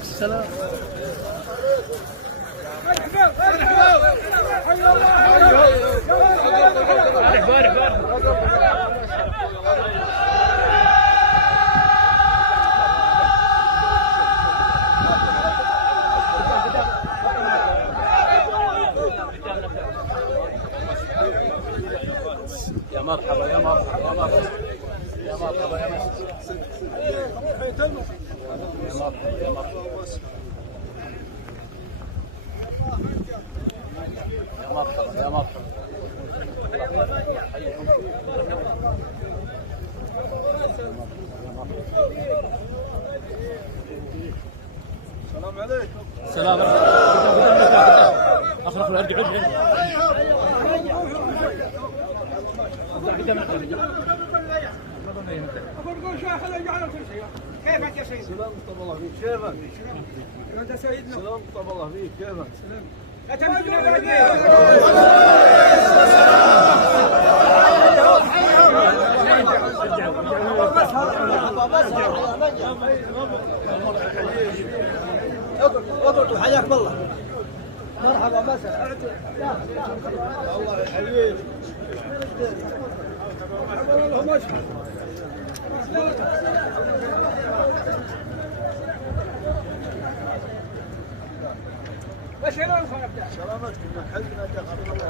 السلام. يا مرحبا يا مرحبا يا مرحبا يا مرحبا يا مرحبا يا مرحبا يا مرحبا يا مرحبا. السلام عليكم. السلام عليكم. اخرق ارجع كيفك يا سيدي؟ سلام طب الله فيك. كيفك؟ انت سيدنا. سلام طب الله فيك. كيفك؟ سلام. اقعدوا حياكم الله. مرحبا مساء. الله يحييك. سلامتكم من حلنا تقبل الله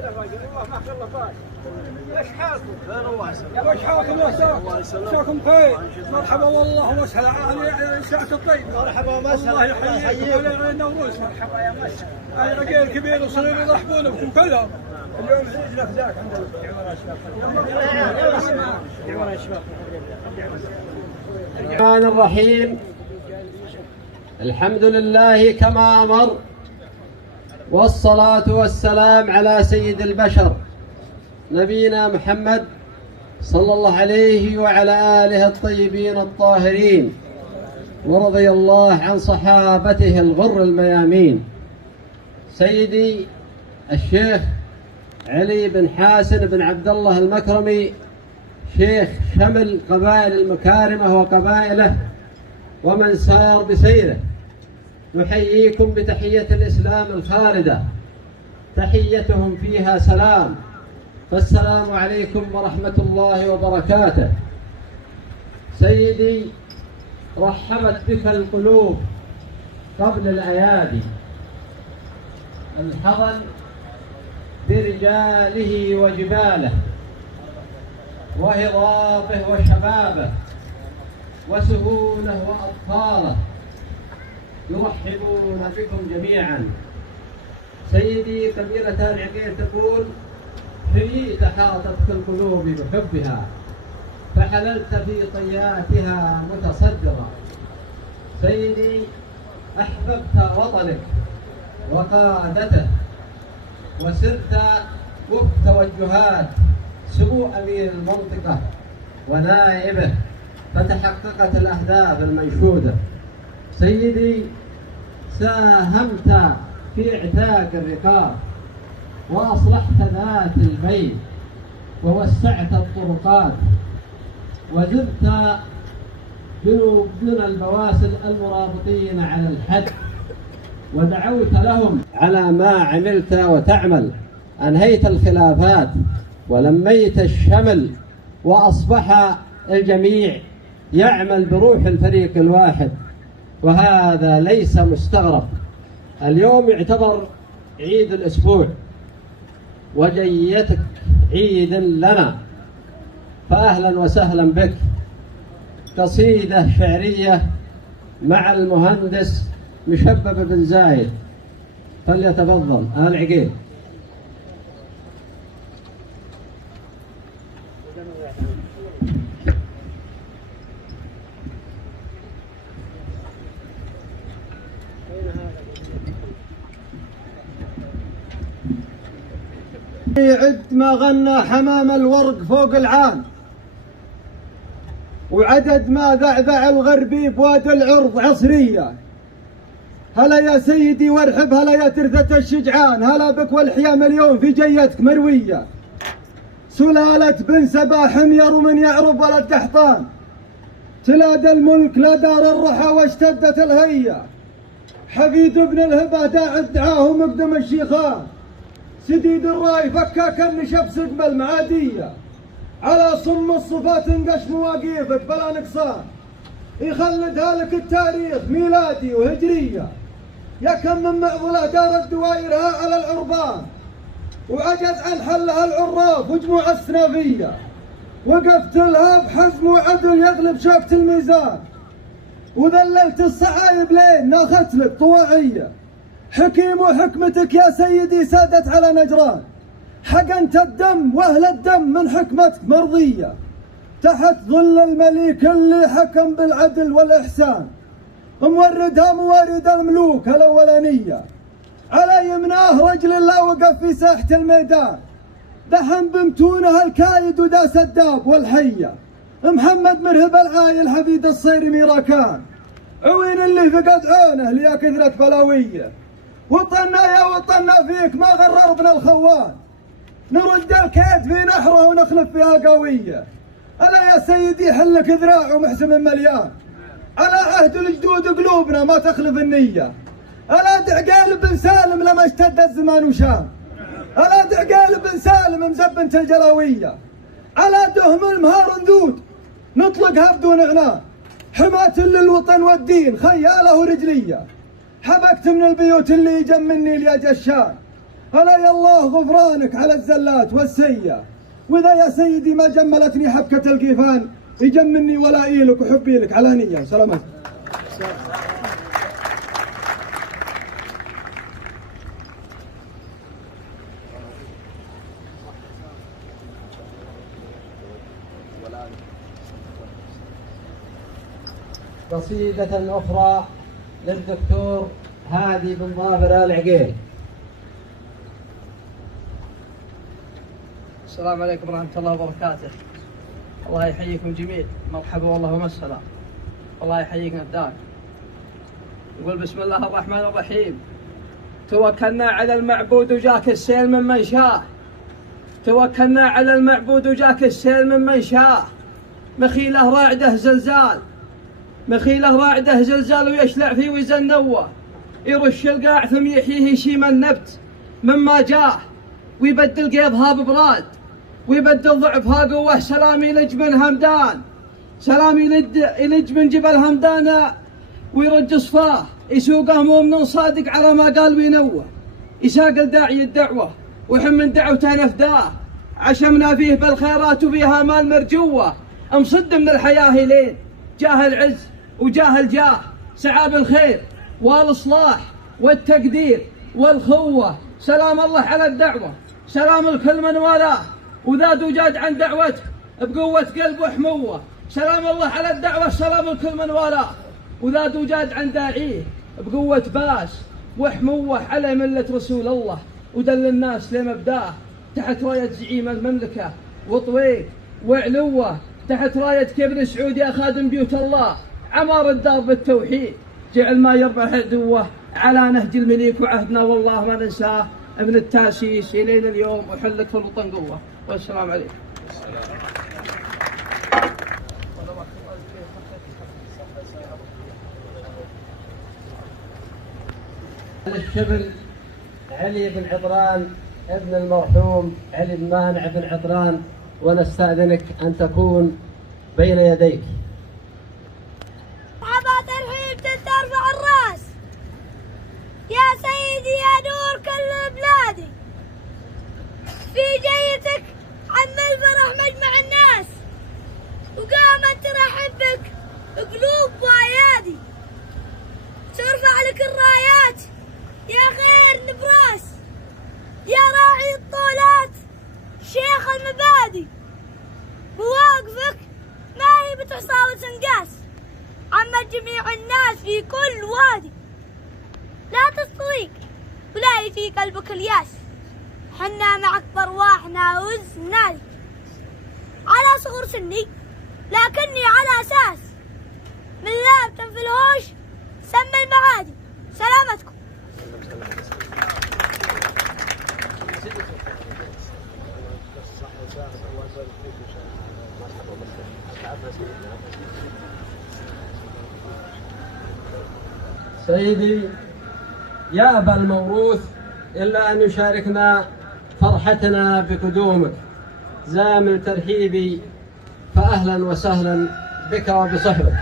وياك وياك العلوم. ما شاء الله طاير. ايش حالكم؟ خير الله يسلمك. وش حالكم يا استاذ؟ مساكم خير. مرحبا والله وسهلا على ساعة الطيب. مرحبا مسهلا. الله يحييكم ولا نوروز. مرحبا يا مسهلا. انا رجال كبير وصغير يرحبون بكم كلهم. اليوم رجلك ذاك عندنا. الرحمن الرحيم. الحمد لله كما أمر، والصلاة والسلام على سيد البشر نبينا محمد صلى الله عليه وعلى آله الطيبين الطاهرين، ورضي الله عن صحابته الغر الميامين. سيدي الشيخ علي بن حاسن بن عبد الله المكرمي، شيخ شمل قبائل المكارمة وقبائله ومن سار بسيره، نحييكم بتحية الإسلام الخالدة، تحيتهم فيها سلام، فالسلام عليكم ورحمة الله وبركاته. سيدي، رحبت بك القلوب قبل الأيادي، الحضن برجاله وجباله وهضابه وشبابه وسهوله وأطفاله، يرحبون بكم جميعا. سيدي، قبيلة آل عقيل تقول: حييت حاطتك القلوب بحبها، فحللت في طياتها متصدرا. سيدي، أحببت وطنك وقادته، وسرت وفق توجهات سمو أمير المنطقة ونائبه، فتحققت الأهداف المنشودة. سيدي، ساهمت في اعتاق الرقاب، وأصلحت ذات البين، ووسعت الطرقات، وزرت دون البواسل المرابطين على الحد، ودعوت لهم على ما عملت وتعمل. أنهيت الخلافات ولميت الشمل، وأصبح الجميع يعمل بروح الفريق الواحد، وهذا ليس مستغرب. اليوم يعتبر عيد الأسبوع، وجيتك عيد لنا، فأهلا وسهلا بك. قصيدة شعرية مع المهندس مشبب بن زايد، فليتفضل آل عقيل. يعد ما غنى حمام الورق فوق العام، وعدد ما ذعذع الغربي بواد العرض عصرية. هلا يا سيدي وارحب، هلا يا ترثة الشجعان، هلا بك والحيام اليوم في جيتك مروية. سلالة بن سبا حمير ومن يعرب ولد قحطان، تلاد الملك لا دار الرحى واشتدت الهية، حفيد ابن الهبة داع ادعاه مقدم الشيخان، سديد الراي فكاك النشب سقم المعادية، على صم الصفات انقش مواقيفك بلا نقصان، يخلدها لك التاريخ ميلادي وهجرية، يا كم من معضلة دارت دوائرها على العربان، وعجز عن حلها العراف وجموع السنافية، وقفت لها بحزم وعدل يغلب شوكة الميزان، وذللت الصعايب لين ناخت لك طواعية، حكيم وحكمتك يا سيدي سادت على نجران، حقنت الدم واهل الدم من حكمتك مرضية، تحت ظل المليك اللي حكم بالعدل والإحسان، موردها موارد الملوك الأولانية، على يمناه رجل الله وقف في ساحة الميدان، دحم بمتونه الكايد وداس الداب والحية، محمد مرهب العايل حفيد الصير ميراكان، عوين اللي فقد عونه ليا كثرة بلاوية، وطنا يا وطنا فيك ما غرر ابن الخوان، نرد الكيد في نحره ونخلف فيها قوية، ألا يا سيدي حلك ذراع ومحسم مليان، على عهد الجدود قلوبنا ما تخلف النية، ألا دعقال بن سالم لما اشتد الزمان وشام، ألا دعقال بن سالم مزبنة الجلاوية، على دهم المهار نذود نطلقها بدون عنان، حماة للوطن والدين خياله ورجلية، حبكت من البيوت اللي يجمني ليا جشان، ألا يا الله غفرانك على الزلات والسية، وإذا يا سيدي ما جملتني حبكة القيفان يجمني ولائي لك وحبي لك على نية. سلامات. قصيدة أخرى للدكتور هادي بن ظافر العقيل. السلام عليكم ورحمة الله وبركاته. الله يحييكم جميع، مرحبا والله ومسهلا. الله يحييك نداك. يقول بسم الله الرحمن الرحيم. توكلنا على المعبود وجاك السيل ممن شاء. توكلنا على المعبود وجاك السيل ممن شاء. مخيله راعده زلزال، مخيله راعده زلزال ويشلع فيه ويزنوه، يرش القاع ثم يحييه شيم النبت مما جاه، ويبدل قيضها ببراد ويبدل ضعفها قوه. سلامي يلج من همدان، سلامي يلج من جبل همدان ويرج صفاه، يسوقه مؤمن صادق على ما قال وينوه، يساق الداعي الدعوه وحم من دعوته نفداه، عشمنا فيه بالخيرات وفيها مال مرجوه، مصد من الحياه لين جاه العز وجاه الجاه، سعى بالخير والاصلاح والتقدير والخوه. سلام الله على الدعوه، سلام الكل من والاه، وذاد وجاد عن دعوته بقوه قلب وحموه. سلام الله على الدعوه، سلام الكل من والاه، وذاد وجاد عن داعيه بقوه باس وحموه، على مله رسول الله ودل الناس لمبداه، تحت رايه زعيم المملكه وطويق وعلوه، تحت رايه كبر سعود يا خادم بيوت الله، عمار الدار بالتوحيد، جعل ما يربح عدوه على نهج المليك وعهدنا والله ما ننساه، من التاسيس الينا اليوم وحلك في الوطن قوه. والسلام عليكم. الشبل علي بن عطران ابن المرحوم علي بن مانع بن عطران، ونستأذنك أن تكون بين يديك. مرحبا ترحيب ترفع الراس يا سيدي يا نور كل بلادي، في جيتك عم الفرح مجمع الناس، وقامت ترحب بك قلوب وايادي، ترفع لك الرايات يا خير نبراس، يا راعي الطولات شيخ المبادئ، مواقفك ما هي بتحصى وتنقاس، عمت جميع الناس في كل وادي، لا تستضيق ولا في قلبك الياس، حنا معك بارواحنا وز نادي، على صغر سني لكني على اساس من لابتن في الهوش سمى المعادي. سلامتكم. سيدي يا أبا الموروث إلا أن يشاركنا فرحتنا بقدومك، زامل ترحيبي، فأهلا وسهلا بك وبصحبك.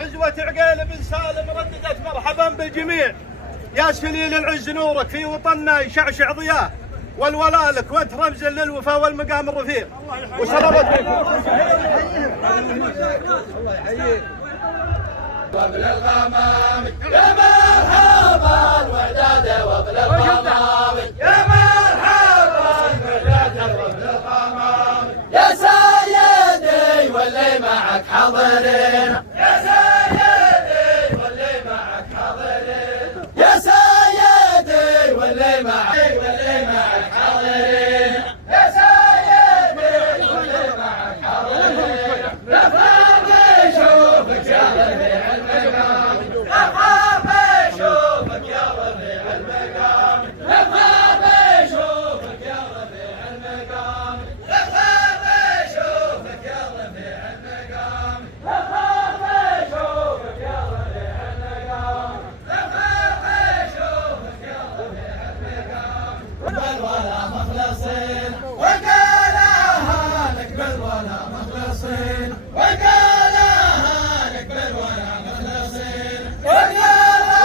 عزوة عقيل بن سالم رددت مرحبا بالجميع. يا سليل العز نورك في وطننا يشعشع ضياه، والولاء لك وانت رمز للوفاء والمقام الرفيع. وشرفت بكم. الله يحييك. وابن الغمام يا مرحبا الوداد وابن الغمام يا مرحبا الوداد وابن الغمام يا سيدي واللي معك حاضرين يا سيدي واللي معك حاضرين يا سيدي واللي معك حاضرين يا سيدي واللي معك حاضرين نفرض نشوفك يا ربيع المقام نفرض نشوفك يا ربيع المقام نفرض نشوفك يا ربيع المقام نفرض نشوفك يا ربيع المقام نفرض نشوفك يا ربيع المقام نفرض نشوفك يا ربيع المقام بالولا مخلصين وقالها لك بالولا مخلصين وقالها لك بالولا مخلصين وقالها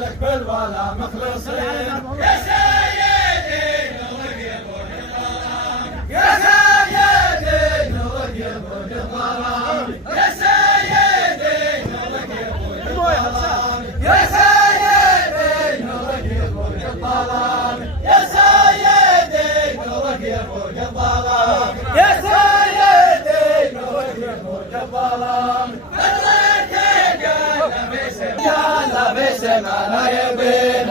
لك بالولا مخلصين يا سيدي نورك يا ابو الظلام يا سيدي نورك يا ابو الظلام يا سيدي نورك يا ابو الظلام يا سيدي نورك يا ابو الظلام يا سيدي نورك يا ابو الظلام يا سيدي نورك يا ابو الظلام بدرك يا في سما لا يبين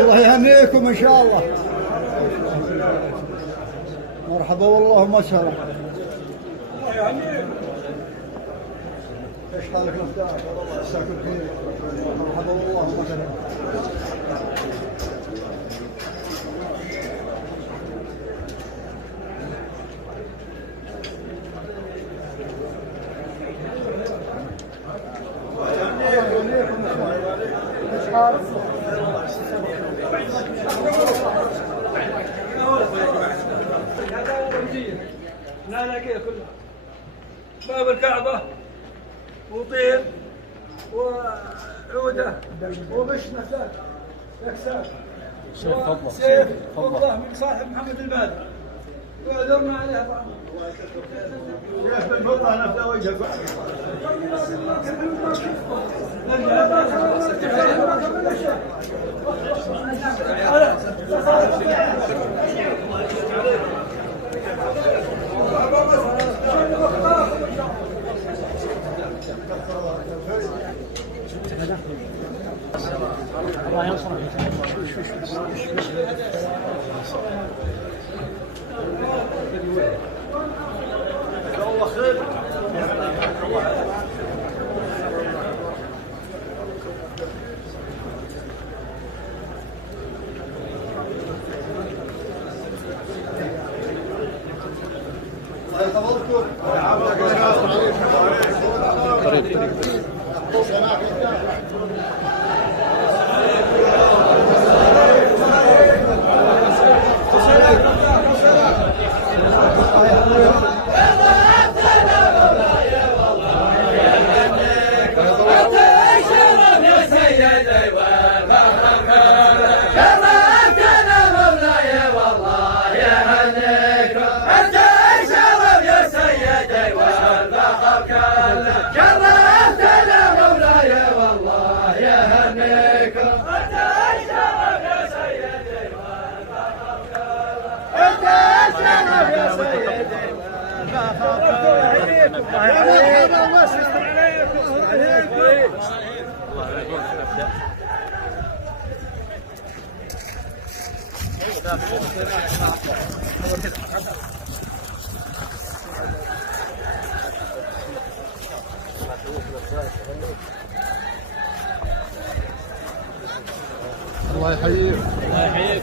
الله يهنيكم ان شاء الله. مرحبا والله ما شاء الله. الله يهنيكم. ايش حالك مفتاح؟ والله عساكم بخير. مرحبا والله ما شاء الله. نلاقيه كله باب الكعبة وطير وعودة ومشنة أكساك وسيف فضة من صاحب محمد البادر وعذرنا عليها طعام كيف بالفضة نفسها وجهك. الله ينصرك. الله خير. الله يحييك. الله يحييك.